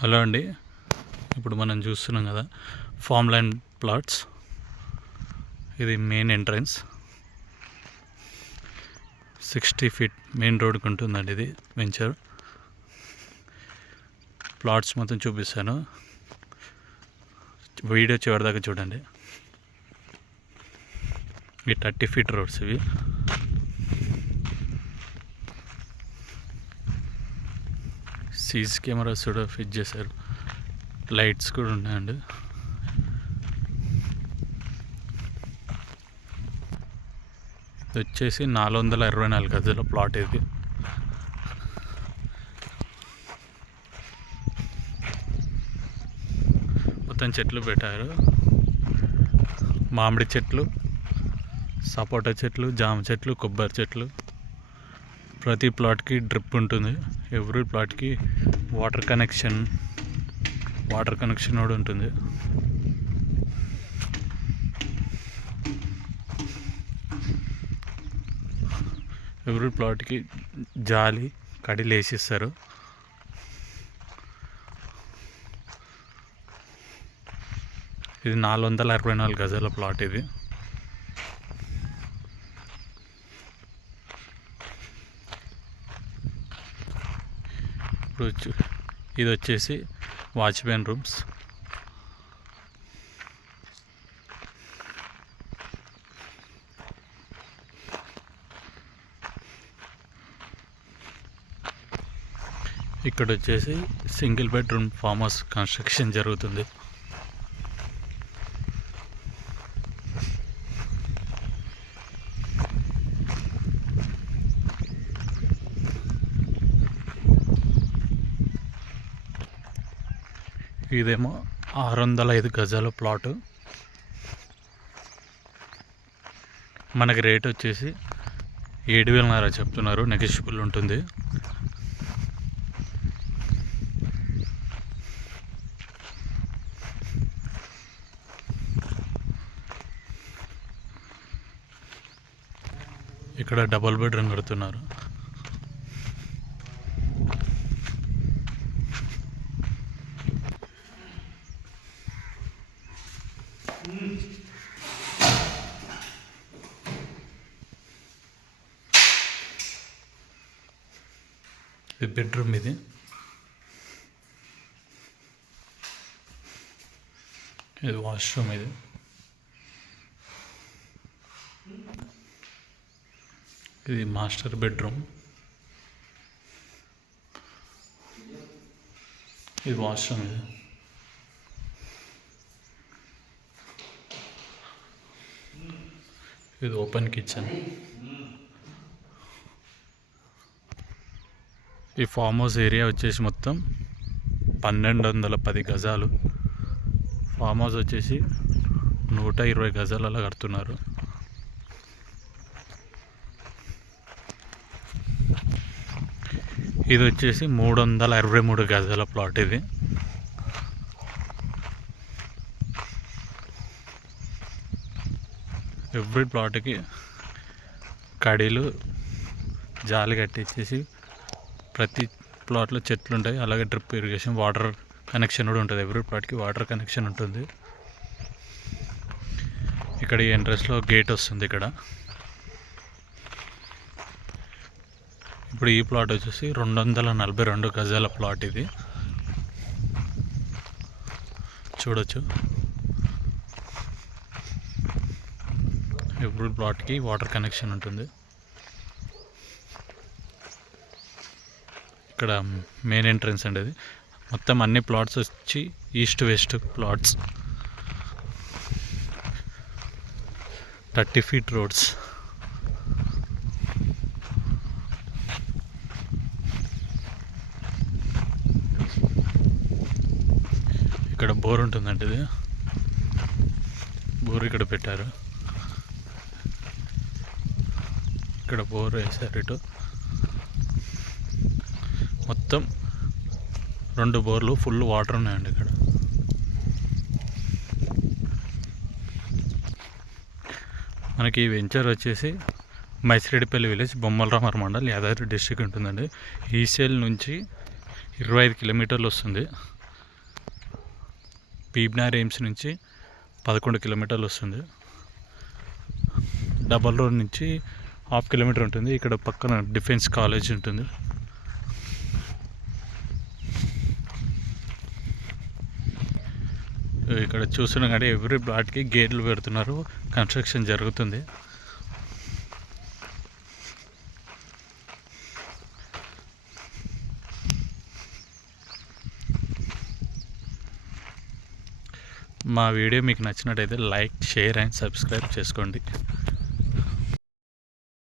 Hello అండి, ఇప్పుడు మనం చూస్తున్నాం కదా ఫామ్ ల్యాండ్ ప్లాట్స్. ఇది మెయిన్ ఎంట్రన్స్, 60 feet మెయిన్ రోడ్కి ఉంటుందండి. ఇది వెంచర్ ప్లాట్స్ మొత్తం చూపిస్తాను, వీడియో చివరిదాకా చూడండి. ఈ 30 feet రోడ్స్ ఇవి. సీసీ కెమెరాస్ కూడా ఫిట్ చేశారు, లైట్స్ కూడా ఉన్నాయండి. ఇది వచ్చేసి 424 గజాల ప్లాట్. ఇది మొత్తం చెట్లు పెట్టారు, మామిడి చెట్లు, సపోటా చెట్లు, జామ చెట్లు, కొబ్బరి చెట్లు. ప్రతి ప్లాట్కి డ్రిప్ ఉంటుంది, ఎవ్రీ ప్లాట్కి వాటర్ కనెక్షన్ కూడా ఉంటుంది. ఎవ్రీ ప్లాట్కి జాలి కడిలు వేసిస్తారు. ఇది 424 గజాల ప్లాట్. ఇది ఇది వచ్చేసి వాచ్మెన్ రూమ్స్. ఇక్కడ వచ్చేసి single bedroom farm house construction జరుగుతుంది. ఇదేమో 605 గజాల ప్లాటు. మనకి రేట్ వచ్చేసి 7,500 చెప్తున్నారు, నెగోషియబుల్ ఉంటుంది. ఇక్కడ డబుల్ బెడ్రూమ్ కడుతున్నారు. ఇది బెడ్రూమ్, ఇది వాష్రూమ్. ఇది మాస్టర్ బెడ్రూమ్, ఇది వాష్రూమ్. ఇది ఓపెన్ కిచెన్. ఈ ఫామ్ హౌస్ ఏరియా వచ్చేసి మొత్తం 1210 గజాలు. ఫామ్ హౌస్ వచ్చేసి 120 గజాలలో కడుతున్నారు. ఇది వచ్చేసి 363 గజాల ప్లాట్. ఇది ఎవ్రీ ప్లాట్కి కడీలు జాలి కట్టించేసి ప్రతి ప్లాట్లో చెట్లు ఉంటాయి. అలాగే డ్రిప్ ఇరిగేషన్ వాటర్ కనెక్షన్ కూడా ఉంటుంది. ఎవ్రీ ప్లాట్కి వాటర్ కనెక్షన్ ఉంటుంది. ఇక్కడ ఈ ఎంట్రన్స్లో గేట్ వస్తుంది. ఇక్కడ ఇప్పుడు ఈ ప్లాట్ వచ్చేసి 242 గజాల ప్లాట్. ఇది చూడొచ్చు, ఎవ్రీ ప్లాట్కి వాటర్ కనెక్షన్ ఉంటుంది. ఇక్కడ మెయిన్ ఎంట్రన్స్ అండి. అది మొత్తం అన్ని ప్లాట్స్ వచ్చి east west plots, 30 feet roads. ఇక్కడ బోర్ ఉంటుందండి. ఇది బోర్ ఇక్కడ పెట్టారు, ఇక్కడ బోర్ వేసారు. ఇటు మొత్తం 2 బోర్లు ఫుల్ వాటర్ ఉన్నాయండి. ఇక్కడ మనకి ఈ వెంచర్ వచ్చేసి మైసిరెడ్డిపల్లి విలేజ్, బొమ్మలరామర్ మండల్, యాదాద్రి డిస్ట్రిక్ట్ ఉంటుందండి. ఈసీఎల్ నుంచి 25 కిలోమీటర్లు వస్తుంది. పీబ్నార్ ఎయిమ్స్ నుంచి 11 కిలోమీటర్లు వస్తుంది. డబల్ రోడ్ నుంచి 1/2 కిలోమీటర్ ఉంటుంది. ఇక్కడ పక్కన డిఫెన్స్ కాలేజ్ ఉంటుంది. ఇక్కడ చూస్తున్నాం కానీ ఎవ్రీ ప్లాట్కి గేట్లు పెడుతున్నారు, కన్స్ట్రక్షన్ జరుగుతుంది. మా వీడియో మీకు నచ్చినట్టయితే లైక్, షేర్ అండ్ సబ్స్క్రైబ్ చేసుకోండి.